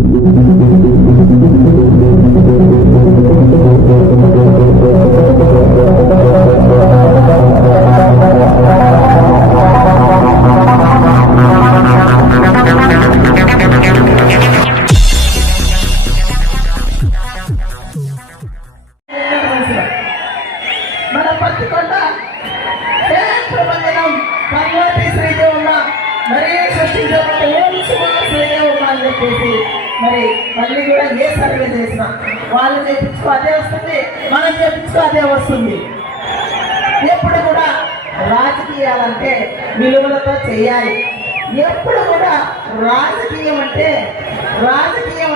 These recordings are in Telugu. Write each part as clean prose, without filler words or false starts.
మన పత్తికొండ ప్రబంధనం పర్వతి శ్రీదేవమ్మ మరీ సృష్టించబడ్డ శ్రీదేవమ్మ అని చెప్పేసి మరి మళ్ళీ కూడా ఏ సర్వే చేసినా వాళ్ళు చేయించుకో అదే వస్తుంది, మనం చేయించుకో అదే వస్తుంది. ఎప్పుడు కూడా రాజకీయాలంటే విలువలతో చేయాలి. ఎప్పుడు కూడా రాజకీయం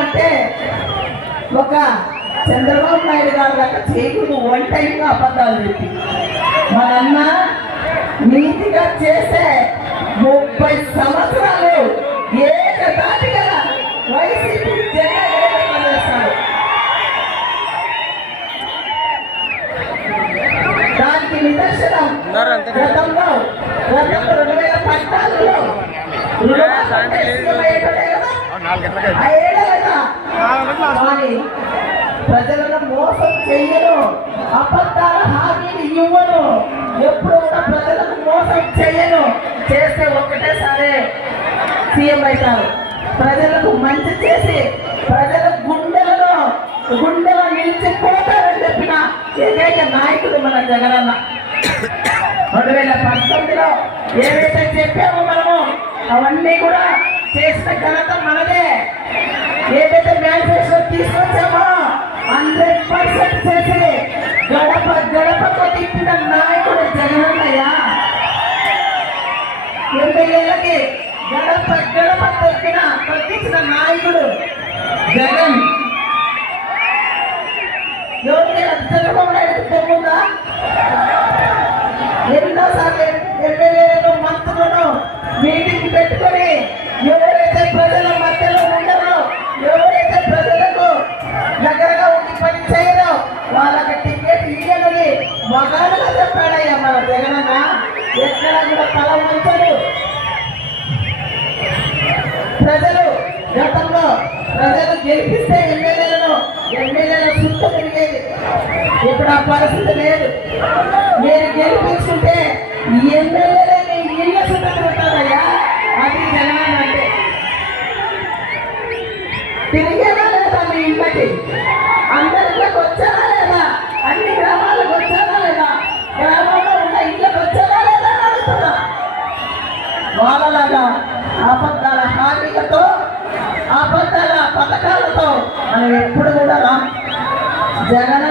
అంటే ఒక చంద్రబాబు నాయుడు గారు దాకా చేయకూడదు. వన్ టైంగా అబద్ధాలు చెప్పి మనన్న నీతిగా చేస్తే 30 సంవత్సరాలు ఏకదాటిగా వైసీపీ జెండా చేస్తాడు. దానికి నిదర్శనం గతంలో 2014లో ప్రజలను మోసం చెయ్యను, అబద్ధాల హామీలు ఇవ్వను, ఎప్పుడు కూడా ప్రజలకు మోసం చెయ్యను. చేస్తే ఒక్కటేసారి సీఎం అవుతారు. ప్రజలకు మంచి చేసి ప్రజల గుండెలో నిలిచిపోతారని చెప్పిన ఏకైక నాయకుడు మన జగనన్న. 2019లో ఏవైతే చెప్పామో మనము అవన్నీ కూడా చేసిన ఘనత మనదే. ఏదైతే మేనిఫెస్టో తీసుకొచ్చామో 100% చేసి గడపకు తిప్పిన నాయకుడు జగనన్నయ్య. ఎమ్మెల్యేలకి గడప తొక్కించిన నాయకుడు జగన్. ఎవరికైనా చంద్రబాబు నాయుడు పొమ్ముందా? ఎన్నోసార్లు ఎమ్మెల్యేలను మంత్రులను మీటింగ్ పెట్టుకొని ఎవరైతే ప్రజల మధ్యలో ఉండరో, ఎవరైతే ప్రజలకు దగ్గరగా ఉండి పని చేయరో వాళ్ళకి టికెట్ ఇయ్యనని మగాడుగా చెప్పాడయ్యా మన జగనన్న. ఎక్కడ కూడా తల వంచడు. గతంలో ప్రజలు గెలిపిస్తే ఎమ్మెల్యేల చుట్టూ తిరిగేది. ఇప్పుడు ఆ పరిస్థితి లేదు. మీరు గెలిపించుకుంటే ఎమ్మెల్యేలని ఇళ్ళ చుట్టూ తిరుగుతారయ్యా. అది జగనన్న అంటే. తిరిగేదా లేదా మీ ఇంట్లోకి? అందరిలోకి వచ్చారా లేదా? అన్ని గ్రామాలకు వచ్చారా లేదా? గ్రామంలో ఉన్న ఇళ్ళకి వచ్చారా లేదా అని అడుగుతున్నా. వాళ్ళలాగా అబద్ధాల హామీలతో, అబద్ధాల పథకాలతో మనం ఎప్పుడు కూడా జగన్